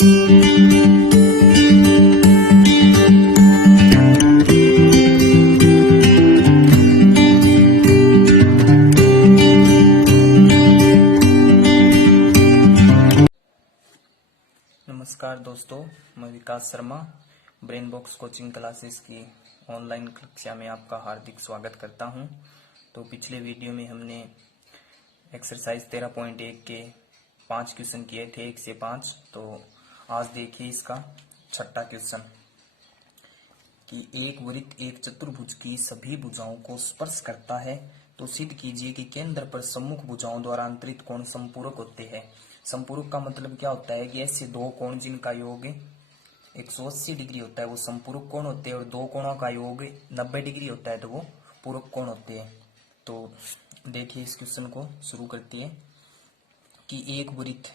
नमस्कार दोस्तों, मैं Vikas Sharma Brain Box Coaching Classes की ऑनलाइन कक्षा में आपका हार्दिक स्वागत करता हूं। तो पिछले वीडियो में हमने एक्सरसाइज 13.1 के 5 क्वेश्चन किए थे, 1 से 5। तो आज देखिए इसका छठा क्वेश्चन कि एक वृत्त एक चतुर्भुज की सभी भुजाओं को स्पर्श करता है, तो सिद्ध कीजिए कि केंद्र पर सम्मुख भुजाओं द्वारा अंतरित कोण संपूरक होते हैं। संपूरक का मतलब क्या होता है कि ऐसे दो कोण जिनका योग 180 डिग्री होता है वो संपूरक कोण होते हैं, और दो कोणों का योग 90 डिग्री होता है तो वो पूरक कोण होते हैं। तो देखिए इस क्वेश्चन को शुरू करती है कि एक वृत्त,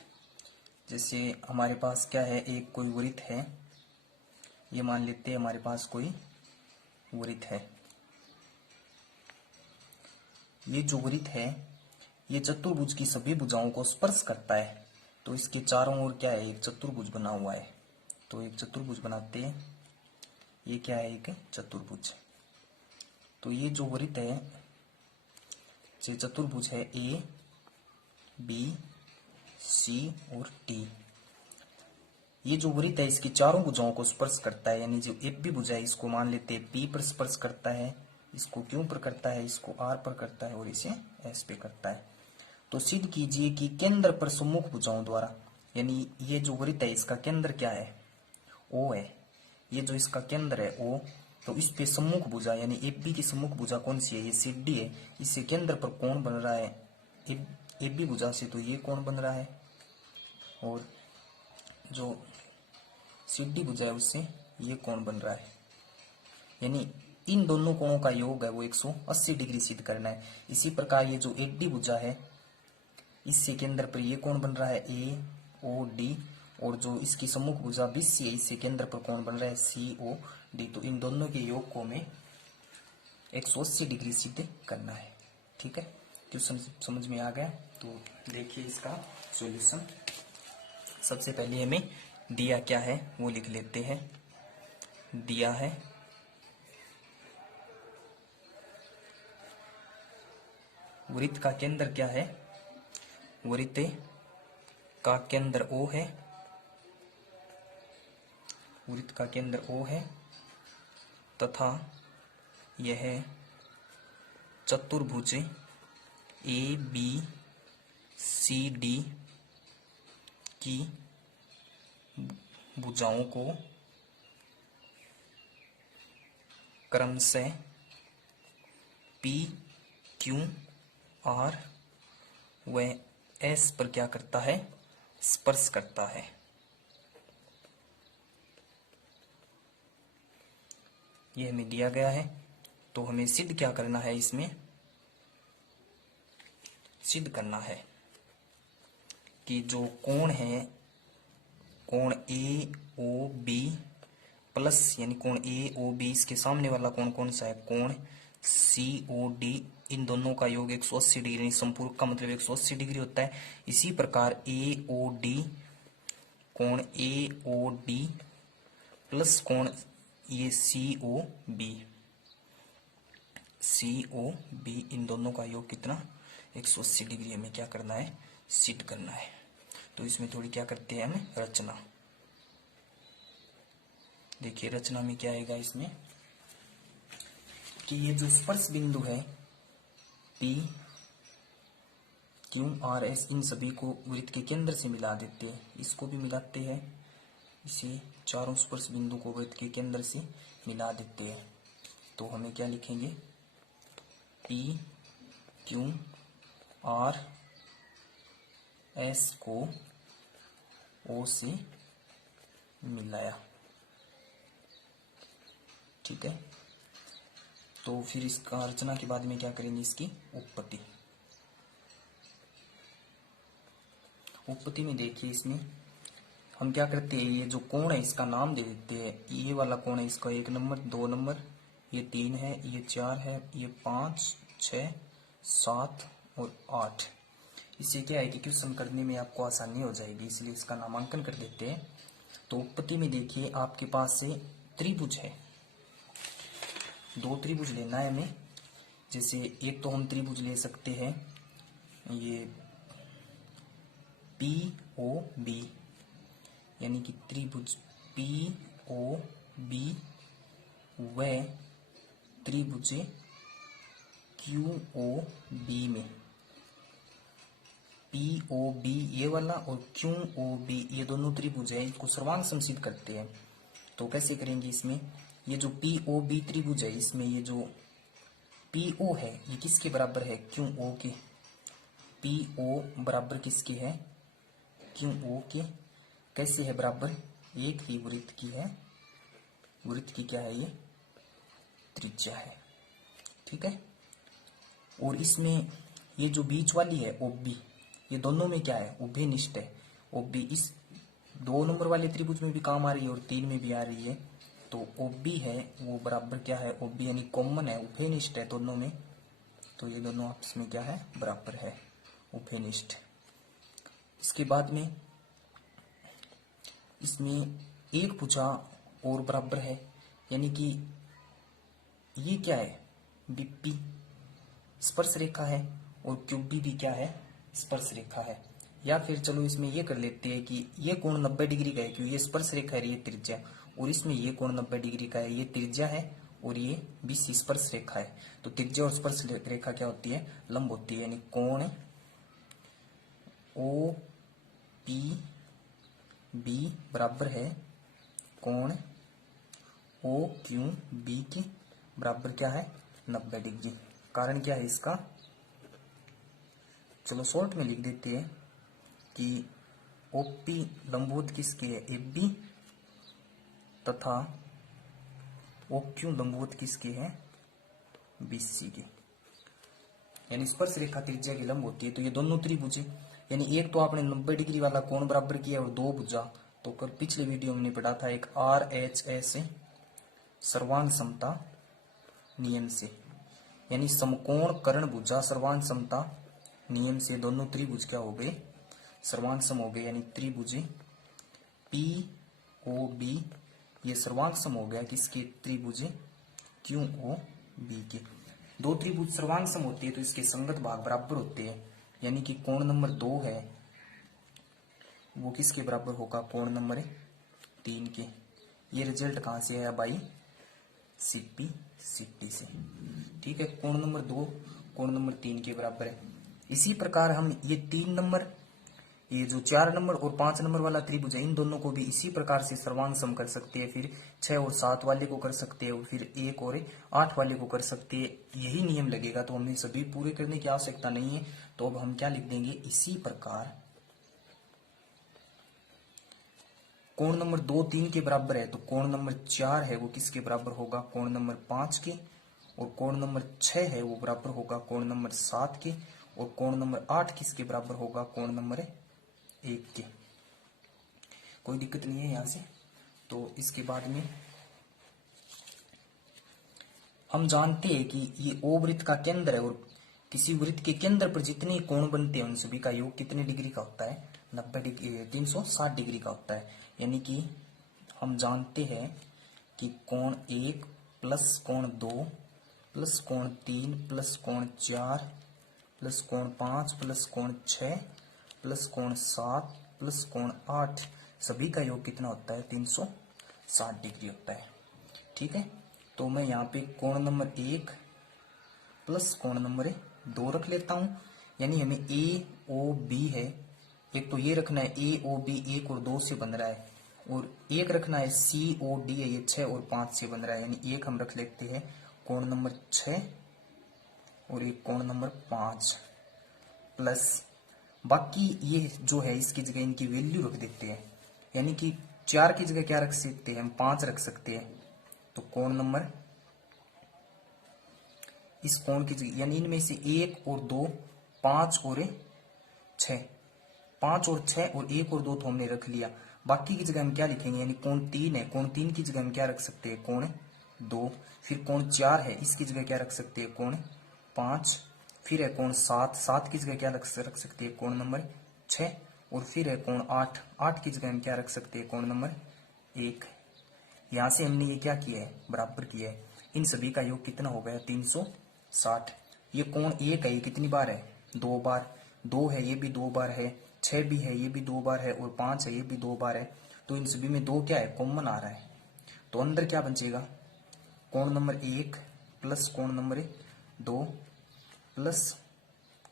जैसे हमारे पास क्या है, एक कोई वृत्त है, ये मान लेते हैं हमारे पास कोई वृत्त है। ये जो वृत्त है ये चतुर्भुज की सभी भुजाओं को स्पर्श करता है, तो इसके चारों ओर क्या है, एक चतुर्भुज बना हुआ है। तो एक चतुर्भुज बनाते हैं, ये क्या है, एक चतुर्भुज। तो ये जो वृत्त है, ये चतुर्भुज है ए बी सी और टी। ये जो वृत्त है इसकी चारों भुजाओं को स्पर्श करता है, यानी जो एक भी भुजा है इसको मान लेते हैं पी पर स्पर्श करता है, इसको क्यू पर करता है, इसको आर पर करता है और इसे एस पे करता है। तो सिद्ध कीजिए कि केंद्र पर सम्मुख भुजाओं द्वारा, यानी ये जो वृत्त है इसका केंद्र क्या है, ओ है। ये जो इसका केंद्र है ओ, तो इस पे सम्मुख भुजा यानी ए बी की सम्मुख भुजा कौन सी है, ये सी डी है। इससे केंद्र पर कोण बन रहा है ए बी भुजा से, तो ये कोण बन रहा है, और जो सी डी भुजा है उससे ये कोण बन रहा है। यानी इन दोनों कोणों का योग है वो 180 डिग्री सिद्ध करना है। इसी प्रकार ये जो ए डी भुजा है इससे केंद्र पर ये कोण बन रहा है ए ओ डी, और जो इसकी सम्मुख भुजा BC है इससे केंद्र पर कोण बन रहा है COD। तो इन दोनों के योग को हमें 180 डिग्री सिद्ध करना है। ठीक है, क्वेश्चन समझ में आ गया। तो देखिए इसका सॉल्यूशन। सबसे पहले हमें दिया क्या है वो लिख लेते हैं। दिया है वृत्त का केंद्र क्या है, वृत्त का केंद्र O है, वृत्त का केंद्र O है तथा यह चतुर्भुज ABCD की भुजाओं को क्रमशः PQR व S पर क्या करता है, स्पर्श करता है। यह हमें दिया गया है, तो हमें सिद्ध क्या करना है, इसमें सिद्ध करना है कि जो कोण है, कोण AOB प्लस यानी कोण AOB, इसके सामने वाला कोण कौन सा है, कोण COD, इन दोनों का योग 180 डिग्री, संपूरक का मतलब 180 डिग्री होता है। इसी प्रकार AOD, कोण AOD प्लस कोण ये COB, इन दोनों का योग कितना, 180 डिग्री हमें क्या करना है, सिद्ध करना है। तो इसमें थोड़ी क्या करते हैं हम, रचना। देखिए रचना में क्या आएगा इसमें कि ये जो स्पर्श बिंदु है PQRS, इन सभी को वृत्त के केंद्र से मिला देते हैं, इसको भी मिलाते हैं, इसे चारों स्पर्श बिंदु को वृत्त के केंद्र से मिला देते हैं। तो हमें क्या लिखेंगे, PQRS को O से मिलाया। ठीक है, तो फिर इसका रचना के बाद में क्या करेंगे, इसकी उत्पत्ति। उत्पत्ति में देखिए इसमें हम क्या करते हैं, ये जो कोण है इसका नाम दे देते हैं। ये वाला कोण है इसका 1 नंबर, 2 नंबर, ये 3 है, ये 4 है, ये 5, 6, 7 और 8। इससे क्या है कि क्वेश्चन करने में आपको आसानी हो जाएगी, इसलिए इसका नामांकन कर देते हैं। तो उत्पत्ति में देखिए आपके पास से त्रिभुज है, दो त्रिभुज लेना है हमें। जैसे एक तो हम त्रिभुज ले सकते हैं ये पी ओ बी, यानी कि त्रिभुज पी ओ बी व त्रिभुज क्यू ओ बी में पी ओ बी ये वाला और क्यू ओ बी ये दोनों त्रिभुज है, इसको सर्वांग समसिद्ध करते हैं। तो कैसे करेंगे, इसमें ये जो पी ओ बी त्रिभुज है इसमें ये जो पी ओ है ये किसके बराबर है, क्यू ओ के। पी ओ बराबर किसके है, क्यू ओ के। कैसे है बराबर, एक ही वृत्त की है, वृत्त की क्या है ये त्रिज्या है, ठीक है। और इसमें ये जो बीच वाली है ओ बी, ये दोनों में क्या है उभयनिष्ठ है। ओ बी इस 2 नंबर वाले त्रिभुज में भी काम आ रही है और 3 में भी आ रही है। तो ओ बी है वो बराबर क्या है, ओ बी यानी कॉमन है, उभयनिष्ठ है दोनों में। तो ये दोनों आपस में क्या है बराबर है, उभयनिष्ठ। इसके बाद में इसमें एक भुजा और बराबर है, यानी कि ये क्या है बीपी स्पर्श रेखा है और क्यूबी भी क्या है स्पर्श रेखा है। या फिर चलो इसमें ये कर लेते हैं कि ये कोण 90 डिग्री का है, क्योंकि ये स्पर्श रेखा है ये त्रिज्या, और इसमें ये कोण 90 डिग्री का है, ये त्रिज्या है और ये बीसी स्पर्श रेखा है। तो त्रिज्या और स्पर्श रेखा क्या होती है, लंब होती है, यानी कोण ओ पी बी बराबर है कोण ओ क्यू बी के बराबर क्या है 90 डिग्री। कारण क्या है इसका, चलो शॉर्ट में लिख देते हैं कि ओपी लंबवत किसके है ए बी, तथा ओक्यू लंबवत किसके है बीसी के, यानी स्पर्श रेखा त्रिज्या की लंब होती है। तो ये दोनों त्रिभुज, यानी एक तो आपने 90 डिग्री वाला कोण बराबर किया और दो भुजा। तो कल पिछले वीडियो में पढ़ा था एक आर एच एस सर्वांग समता नियम से, यानी समकोण कर्ण भुजा सर्वांग समता नियम से दोनों त्रिभुज क्या हो गए सर्वांग सम हो गए, यानी त्रिभुज पी ओ बी ये सर्वांग सम हो गया किसके त्रिभुज क्यू ओ बी के। दो त्रिभुज सर्वांग सम होते हैं तो इसके संगत भाग बराबर होते हैं, यानी कि कोण नंबर 2 है वो किसके बराबर होगा कोण नंबर 3 के। ये रिजल्ट कहां से है भाई सीपी सीटी से, ठीक है। कोण नंबर 2 कोण नंबर 3 के बराबर है। इसी प्रकार हम ये 3 नंबर ये जो 4 नंबर और 5 नंबर वाला त्रिभुज है इन दोनों को भी इसी प्रकार से सर्वांग सम कर सकते हैं, फिर 6 और 7 वाले को कर सकते हैं और फिर 1 और 8 वाले को कर सकते हैं। यही नियम लगेगा, तो हमें सभी पूरे करने की आवश्यकता नहीं है। तो अब हम क्या लिख देंगे, इसी प्रकार कोण नंबर 2 3 के बराबर है, तो कोण नंबर 4 है वो किसके बराबर होगा कोण नंबर 5 के, और कोण नंबर 6 है वो बराबर होगा कोण नंबर 7 के, और कोण नंबर 8 किसके बराबर होगा कोण नंबर 1 के। कोई दिक्कत नहीं है यहां से। तो इसके बाद में हम जानते हैं कि ये ओ वृत्त का केंद्र है और किसी वृत्त के केंद्र पर जितने कोण बनते हैं उन सभी का योग कितने डिग्री का होता है 90 डिग्री 360 डिग्री का होता है। यानी कि हम जानते हैं कि कोण 1 प्लस कोण 2 प्लस कोण 3 प्लस कोण 4 प्लस कोण 5 प्लस कोण 6 प्लस कोण 7 प्लस कोण 8 सभी का योग कितना होता है 360 डिग्री होता है, ठीक है। तो मैं यहाँ पे कोण नंबर 1 प्लस कोण नंबर 2 रख लेता हूं, यानी हमें ए ओ बी है, एक तो ये रखना है ए ओ बी 1 और 2 से बन रहा है, और एक रखना है सी ओ डी है ये 6 और 5 से बन रहा है, यानी एक हम रख लेते हैं कोण नंबर 6 और एक कोण नंबर 5 प्लस बाकी ये जो है इसकी जगह इनकी वैल्यू रख देते हैं, यानी कि 4 की जगह क्या रख सकते हैं हम 5 रख सकते हैं। तो कोण नंबर इस कोण की जगह यानी इनमें से 1 और 2 5 और 6 5 और 6 और 1 और 2 तो हमने रख लिया, बाकी की जगह हम क्या लिखेंगे, यानी कोण 3 है कोण 3 की जगह हम क्या रख सकते हैं कोण 2, फिर कोण 4 है इसकी जगह क्या रख सकते हैं कोण 5, फिर है कोण 7 7 की जगह क्या रख सकते हैं कोण नंबर 6, और फिर है कोण 8। 8 की जगह हम क्या रख सकते हैं, कोण नंबर 1। यहां से हमने ये क्या किया है, बराबर किया है। इन सभी का योग कितना हो गया, 360। ये कोण 1 है, ये कितनी बार है, 2 बार। 2 है, ये भी 2 बार है। 6 भी है, ये भी 2 बार है। और 5 है, ये भी 2 बार है। तो इन सभी में 2 क्या है, कॉमन आ रहा है। तो अंदर क्या बचेगा, कोण नंबर 1 प्लस कोण नंबर 2 प्लस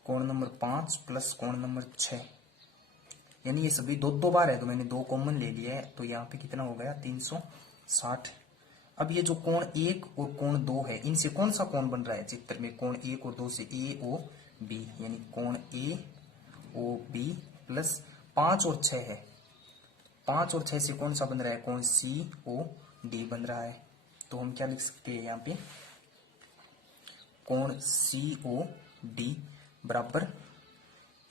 कोण नंबर 5 प्लस कोण नंबर 6। यानी ये सभी 2 बार है, तो मैंने 2 कॉमन ले लिया है। तो यहाँ पे कितना हो गया, 360। अब ये जो कोण 1 और कोण 2 है, इनसे कौन सा कोण बन रहा है चित्र में, कोण 1 और 2 से ए ओ बी, यानी कोण ए ओ बी प्लस 5 और 6 है। 5 और 6 से कौन सा बन रहा है, कोण सी ओ डी बन रहा है। तो हम क्या लिख सकते हैं यहाँ पे, कोण सी ओ डी बराबर,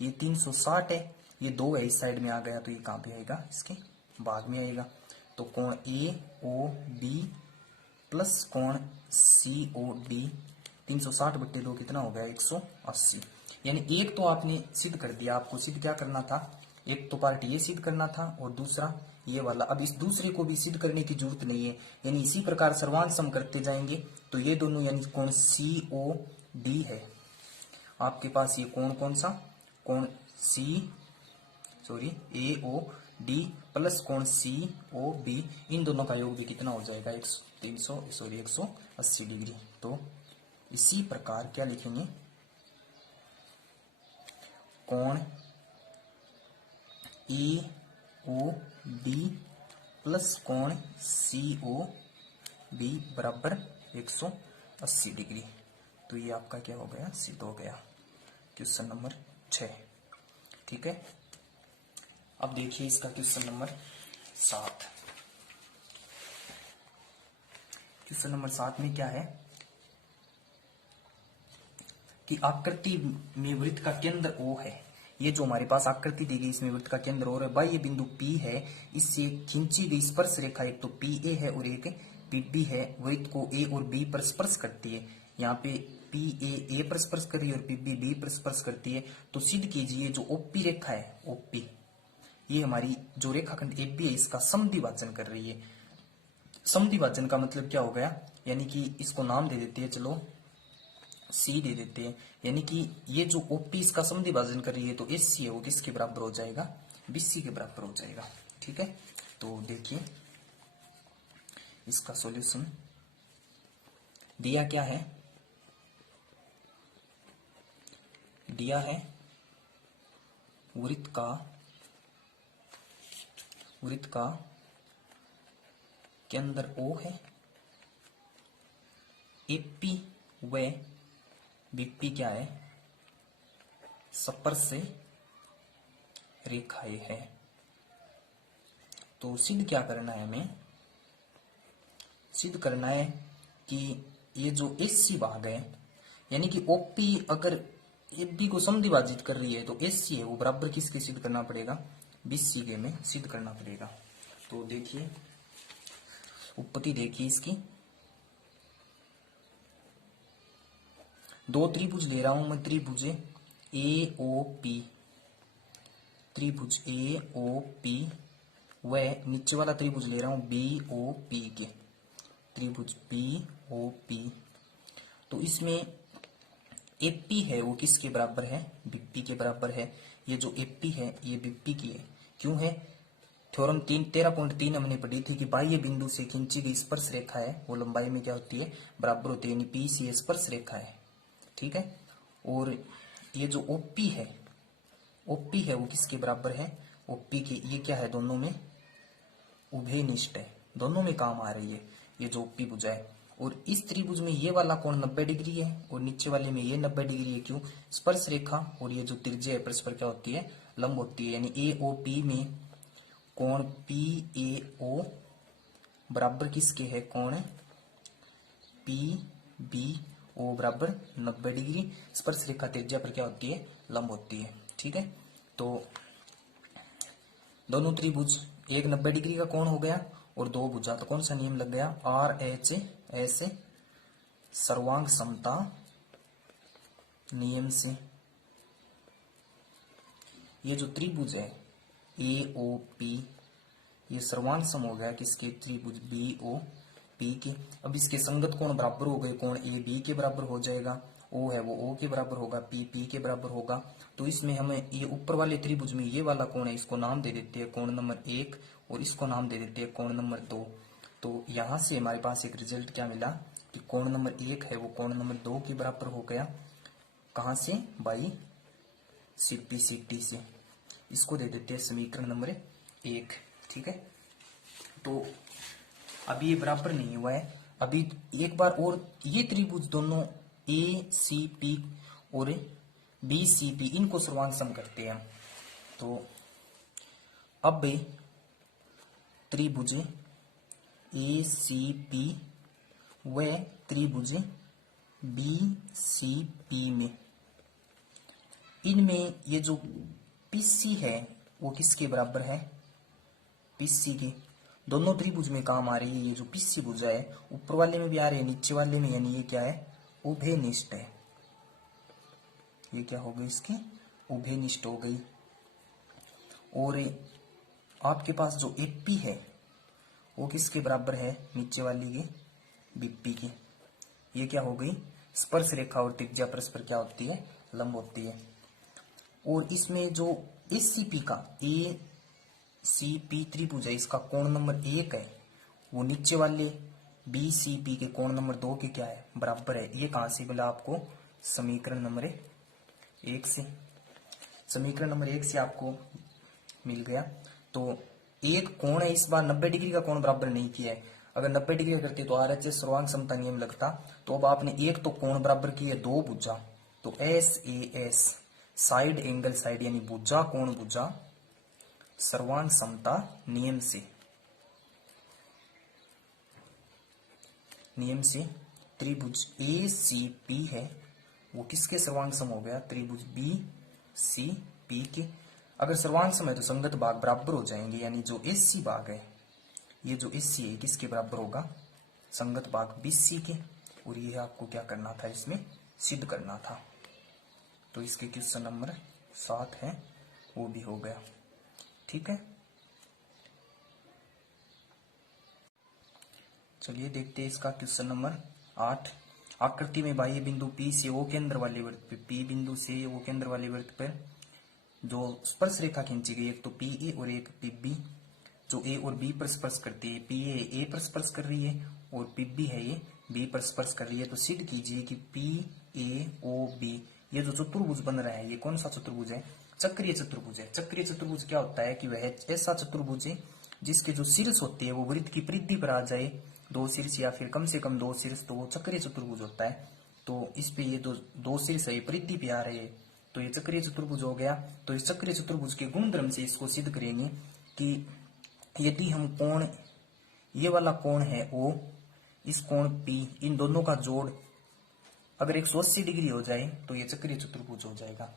ये 360 है, ये 2 है, इस साइड में आ गया, तो ये कहाँ पे आएगा, इसके भाग में आएगा। तो कोण ए ओ बी प्लस कोण सी ओ डी, 360/2 कितना हो गया, 180। यानी एक तो आपने सिद्ध कर दिया, आपको सिद्ध क्या करना था, एक तो पार्ट ये सिद्ध करना था और दूसरा ये वाला। अब इस दूसरे को भी सिद्ध करने की जरूरत नहीं है, यानी इसी प्रकार सर्वांश सम करते जाएंगे। तो ये दोनों यानी कोण सी ओ डी है आपके पास, ये कोण कौन सा, कोण ए ओ डी प्लस कोण सी ओ बी, इन दोनों का योग भी कितना हो जाएगा, 180 डिग्री। तो इसी प्रकार क्या लिखेंगे, कोण ए ओ डी प्लस कोण सी ओ बी बराबर 180 डिग्री। तो ये आपका क्या हो गया, सिद्ध हो गया, क्वेश्चन नंबर 6। ठीक है, अब देखिए इसका क्वेश्चन नंबर 7। क्वेश्चन नंबर 7 में क्या है कि आकृति में वृत्त का केंद्र O है। ये जो हमारे पास आकृति दी गई, इसमें वृत्त का केंद्र O है। बाह्य बिंदु P है, इससे खींची गई स्पर्श रेखा एक तो PA है और एक PB है, वृत्त को A और B पर स्पर्श करती है। यहाँ पे PA A पर स्पर्श कर रही है और PB B पर स्पर्श करती है। तो सिद्ध कीजिए जो OP रेखा है, OP ये हमारी जो रेखाखंड AB है, इसका समद्विभाजन कर रही है। समद्विभाजन का मतलब क्या हो गया, यानी कि इसको नाम दे देते हैं, चलो सी दे देते हैं। यानी कि ये जो ओपी इसका समद्विभाजन कर रही है, तो एससी है वो किसके बराबर हो जाएगा, बीसी के बराबर हो जाएगा। ठीक है, तो देखिए इसका सॉल्यूशन दिया क्या है, दिया है वृत्त का केंद्र O है, एपी व बीपी क्या है, स्पर्श रेखाएं है। तो सिद्ध क्या करना है, हमें सिद्ध करना है कि ये जो एससी भाग है, यानी कि ओपी अगर एबी को समद्विभाजित कर रही है, तो एससी है वो बराबर किसके सिद्ध करना पड़ेगा, बीसी के में सिद्ध करना पड़ेगा। तो देखिए उत्पत्ति देखिए इसकी, दो त्रिभुज ले रहा हूं मैं, त्रिभुज ए ओ पी, त्रिभुज ए ओ पी व नीचे वाला त्रिभुज ले रहा हूं बी ओ पी के, त्रिभुज बी ओ पी। तो इसमें एपी है वो किसके बराबर है, बीपी के बराबर है। ये जो एपी है ये बीपी की है, क्यों है, थ्योरम 13.3 हमने पढ़ी थी कि बाह्य बिंदु से खींची गई स्पर्श रेखा है वो लंबाई में क्या होती है, बराबर होती है, यानी पी सी स्पर्श रेखा है। ठीक है, और ये जो ओपी है, ओपी है वो किसके बराबर है, ओपी के, ये क्या है, दोनों में उभयनिष्ठ है, दोनों में काम आ रही है ये जो ओपी भुजा है। और इस त्रिभुज में ये वाला कोण 90 डिग्री है और नीचे वाले में ये 90 डिग्री है, क्यों, स्पर्श रेखा और ये जो त्रिज्या है परस्पर क्या होती है, लंब होती है। यानी ए ओ पी में कोण पी ए ओ बराबर किसके है, कोण पी बी ओ बराबर 90 डिग्री, स्पर्श रेखा त्रिज्या पर क्या होती है, लंब होती है। ठीक है, तो दोनों त्रिभुज एक 90 डिग्री का कोण हो गया और दो भुजा, तो कौन सा नियम लग गया, आर एच एस सर्वांग समता नियम से। ये जो त्रिभुज है ए ओ पी, ये सर्वांग सम हो गया किसके, त्रिभुज बी ओ पी के। अब इसके संगत कोण बराबर हो गए, कोण ए बी के बराबर हो जाएगा, ओ है वो ओ के बराबर होगा, पी पी के बराबर होगा। तो इसमें हमें ये ऊपर वाले त्रिभुज में ये वाला कोण है, इसको नाम दे देते हैं कोण नंबर 1 और इसको नाम दे देते हैं कोण नंबर 2। तो यहां से हमारे पास एक रिजल्ट क्या मिला कि कोण नंबर 1 है वो कोण नंबर 2 के बराबर हो गया। कहां से, बाई सीपी सीटी से। इसको दे देते हैं समीकरण नंबर 1। ठीक है, तो अभी ये बराबर नहीं हुआ है। अभी एक बार और ये त्रिभुज दोनों ए सी पी और बी सी पी, इनको सर्वांग सम करते हैं हम। तो अब त्रिभुज ए सी पी व त्रिभुज बी सी पी में, इनमें ये जो पीसी है वो किसके बराबर है, पीसी के। दोनों त्रिभुज में काम आ रही है ये जो पीसी भुजा है, ऊपर वाले में भी आ रही है नीचे वाले में, यानी ये क्या है, उभयनिष्ठ है। ये क्या हो गई इसकी, उभयनिष्ठ हो गई। और आपके पास जो एपी है वो किसके बराबर है, नीचे वाली के, बीपी के। ये क्या हो गई, स्पर्श रेखा और त्रिज्या परस्पर क्या होती है, लंब होती है। और इसमें जो एसीपी का ए सी पी त्रिभुज है, इसका कोण नंबर 1 है, वो नीचे वाले बी सी पी के कोण नंबर 2 के क्या है, बराबर है। ये कहां से मिला आपको, समीकरण नंबर 1 से। समीकरण नंबर 1 से आपको मिल गया। तो एक कोण है, इस बार 90 डिग्री का कोण बराबर नहीं किया है। अगर 90 डिग्री करते तो आरएचएस सर्वांग समता नियम लगता। तो अब आपने एक तो कोण बराबर किए, दो भुजा, तो S A S, side angle side, यानी भुजा कोण भुजा सर्वांग समता नियम से त्रिभुज ए सी पी है वो किसके सर्वांग सम हो गया, त्रिभुज बी सी पी के। अगर सर्वांग सम है तो संगत भाग बराबर हो जाएंगे, यानी जो एसी भाग है, ये जो एसी है किसके बराबर होगा, संगत भाग बीसी के। और ये आपको क्या करना था, इसमें सिद्ध करना था। तो इसके क्वेश्चन नंबर 7 है वो भी हो गया। ठीक है, चलिए देखते हैं इसका क्वेश्चन नंबर 8। आकृति में बाह्य बिंदु P से O केंद्र वाले वृत्त पे, P बिंदु से O केंद्र वाले वृत्त पर जो स्पर्श रेखा खींची गई, एक तो PA और एक PB, जो A और B पर स्पर्श करती है। PA A पर स्पर्श कर रही है और PB है ये B पर स्पर्श कर रही है। तो सिद्ध कीजिए कि PAOB ये जो चतुर्भुज बन रहा है, ये कौन सा चतुर्भुज है, चक्रीय चतुर्भुज है। चक्रीय चतुर्भुज क्या होता है कि वह ऐसा चतुर्भुज है जिसके जो शीर्ष होती है वो वृत्त की परिधि पर आ जाए, दो शीर्ष या फिर कम से कम दो शीर्ष, तो वो चक्रीय चतुर्भुज होता है। तो इस पे ये दो शीर्ष है, परिधि पे आ रहे हैं, तो ये चक्रीय चतुर्भुज हो गया। तो इस चक्रीय चतुर्भुज के गुणधर्म से इसको सिद्ध करेंगे कि यदि हम कोण, ये वाला कोण है O, इस कोण P, इन दोनों का जोड़ अगर 180 डिग्री हो जाए तो ये चक्रीय चतुर्भुज हो जाएगा।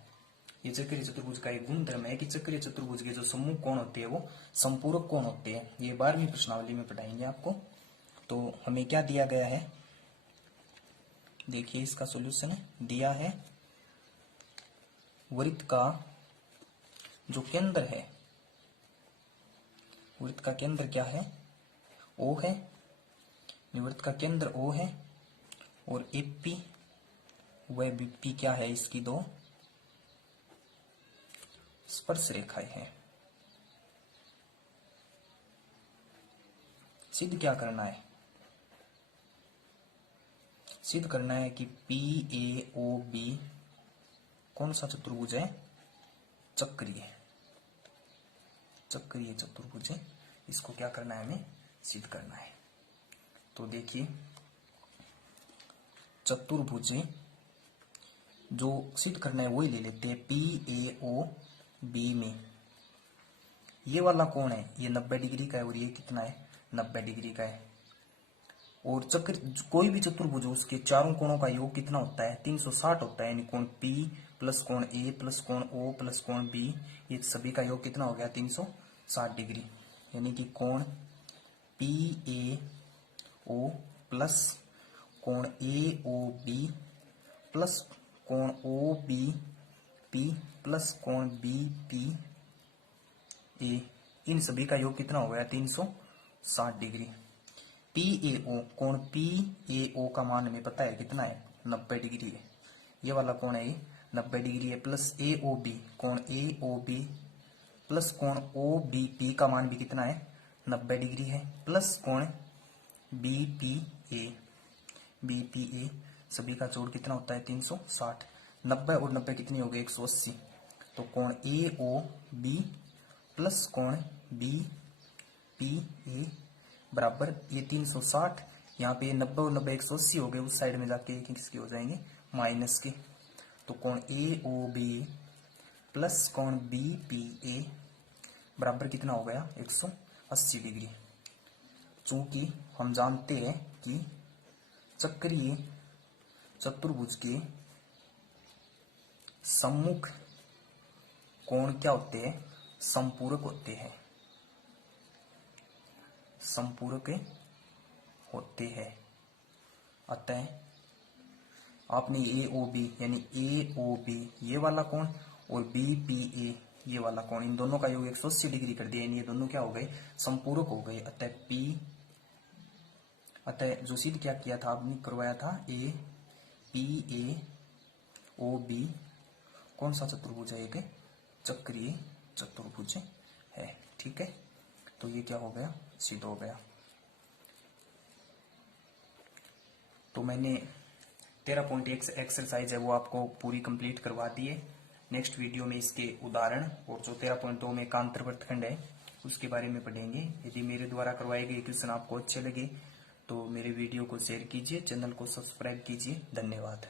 ये चक्रीय चतुर्भुज का एक गुणधर्म है कि चक्रीय चतुर्भुज के जो सम्मुख कोण होते हैं वो संपूरक कोण होते हैं। ये 12वीं प्रश्नावली में पढ़ाएंगे आपको। तो हमें क्या दिया गया है, देखिए इसका सॉल्यूशन है, दिया है वृत्त का जो केंद्र है, वृत्त का केंद्र क्या है, O है, वृत्त का केंद्र O है और AP व BP क्या है, इसकी दो स्पर्श रेखाएं हैं। सिद्ध क्या करना है, सिद्ध करना है कि PAOB कौन सा चतुर्भुज है, चक्रीय, चक्रीय चतुर्भुज है। इसको क्या करना है, हमें सिद्ध करना है। तो देखिए चतुर्भुज जो सिद्ध करना है वही ले लेते हैं। PAOB में ये वाला कोण है, ये 90 डिग्री का है और ये कितना है, 90 डिग्री का है। और चक्र कोई भी चतुर्भुज उसके चारों कोणों का योग कितना होता है, 360 होता है। यानी कोण P प्लस कोण A प्लस कोण O प्लस कोण B, ये सभी का योग कितना हो गया, 360 डिग्री। यानी कि कोण PAO प्लस कोण AOB प्लस कोण OBP प्लस कोण BP ए, इन सभी का योग कितना हो गया 360 डिग्री। पी ए ओ, कोण पी ए ओ का मान हमें पता है कितना है 90 डिग्री है। ये वाला कोण है 90 डिग्री है। प्लस ए ओ बी, कोण ए ओ बी प्लस कोण ओ बी पी का मान भी कितना है 90 डिग्री है। प्लस कोण बी पी ए सभी का जोड़ कितना होता है 360। 90 और 90 कितनी हो गई 180। तो कोण ए ओ बी प्लस कोण बी पी ए बराबर ये 360। यहाँ पे 90 और 90 180 हो गए, उस साइड में जाके किसके हो जाएंगे माइनस के। तो कोण ए ओ बी प्लस कोण बी पी ए बराबर कितना हो गया 180 डिग्री। चूंकि हम जानते हैं कि चक्रीय चतुर्भुज के सम्मुख कोण क्या होते हैं समपूरक होते हैं, समपूरक होते हैं। अतः आपने ए ओ बी यानी ए ओ बी ये वाला कोण और बी पी ए ये वाला कोण, इन दोनों का योग 180 डिग्री कर दिया, ये दोनों क्या हो गए समपूरक हो गए। अतः जो सिद्ध क्या किया था आपने करवाया था A P A O B कौन सा चतुर्भुज है, एक चक्रीय चतुर्भुज है। ठीक है, तो ये क्या हो गया सिद्ध हो गया। तो मैंने 13.1 एक्सरसाइज है वो आपको पूरी कंप्लीट करवा दी है। नेक्स्ट वीडियो में इसके उदाहरण और जो 13.2 में कांतरवृत्तखंड है उसके बारे में पढ़ेंगे। यदि मेरे द्वारा करवाए गए क्वेश्चन आपको अच्छे लगे तो मेरे वीडियो को शेयर कीजिए, चैनल को सब्सक्राइब कीजिए। धन्यवाद।